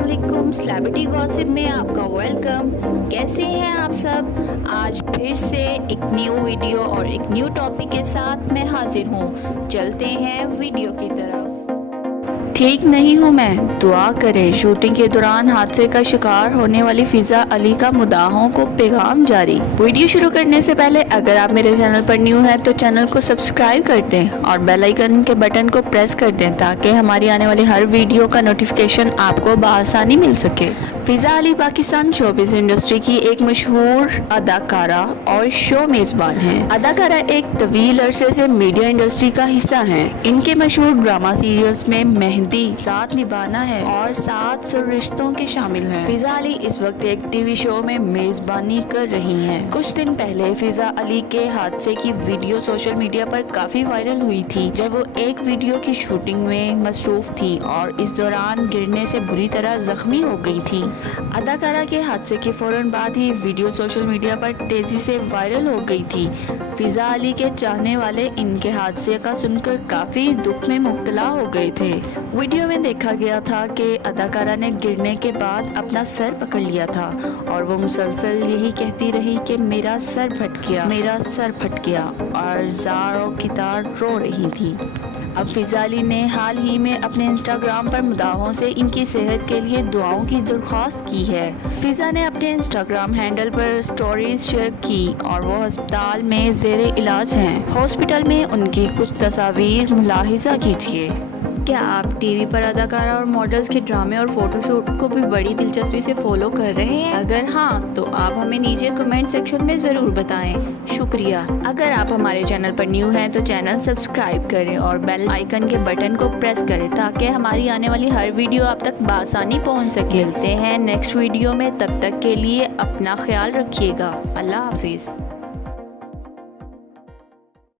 السلام علیکم، celebrity gossip میں آپ کا ویلکم۔ کیسے ہیں آپ سب؟ آج پھر سے ایک نیو ویڈیو اور ایک نیو ٹاپک کے ساتھ میں حاضر ہوں۔ چلتے ہیں ویڈیو کی طرف۔ ٹھیک نہیں ہوں میں، دعا کریں۔ شوٹنگ کے دوران حادثے کا شکار ہونے والی فضا علی کا مداحوں کو پیغام جاری۔ ویڈیو شروع کرنے سے پہلے اگر آپ میرے چینل پر نیو ہیں تو چینل کو سبسکرائب کر دیں اور بیل آئیکن کے بٹن کو پریس کر دیں تاکہ ہماری آنے والی ہر ویڈیو کا نوٹیفیکیشن آپ کو بآسانی مل سکے۔ فضا علی پاکستان شوبز انڈسٹری کی ایک مشہور اداکارہ اور شو میزبان ہیں۔ اداکارہ ایک طویل عرصے سے میڈیا انڈسٹری کا حصہ ہیں۔ ان کے مشہور ڈرامہ سیریلز میں مہندی، ساتھ، نبھنا ہے اور ساتھ رشتوںکے شامل ہیں۔ فضا علی اس وقت ایک ٹی وی شو میں میزبانی کر رہی ہیں۔ کچھ دن پہلے فضا علی کے حادثے کی ویڈیو سوشل میڈیا پر کافی وائرل ہوئی تھی جب وہ ایک ویڈیو کی شوٹنگ میں مصروف تھی اور اس دوران گرنے سے بری طرح زخمی ہو گئی تھی۔ اداکارہ کے حادثے کے فوراً بعد ہی ویڈیو سوشل میڈیا پر تیزی سے وائرل ہو گئی تھی۔ فضا علی کے چاہنے والے ان کے حادثے کا سن کر کافی دکھ میں مبتلا ہو گئے تھے۔ ویڈیو میں دیکھا گیا تھا کہ اداکارہ نے گرنے کے بعد اپنا سر پکڑ لیا تھا اور وہ مسلسل یہی کہتی رہی کہ میرا سر پھٹ گیا، میرا سر پھٹ گیا، اور زار و کتار رو رہی تھی۔ اب فضا علی نے حال ہی میں اپنے انسٹاگرام پر مداحوں سے ان کی صحت کے لیے دعاؤں کی درخواست کی ہے۔ فضا نے اپنے انسٹاگرام ہینڈل پر سٹوریز شیئر کی اور وہ ہسپتال میں زیر علاج ہیں۔ ہاسپٹل میں ان کی کچھ تصاویر ملاحظہ کیجیے۔ کیا آپ ٹی وی پر اداکارہ اور ماڈلز کے ڈرامے اور فوٹو شوٹ کو بھی بڑی دلچسپی سے فالو کر رہے ہیں؟ اگر ہاں تو آپ ہمیں نیچے کمنٹ سیکشن میں ضرور بتائیں۔ شکریہ۔ اگر آپ ہمارے چینل پر نیو ہیں تو چینل سبسکرائب کریں اور بیل آئیکن کے بٹن کو پریس کریں تاکہ ہماری آنے والی ہر ویڈیو آپ تک بآسانی پہنچ سکے۔ ملتے ہیں نیکسٹ ویڈیو میں، تب تک کے لیے اپنا خیال رکھیے گا۔ اللہ حافظ۔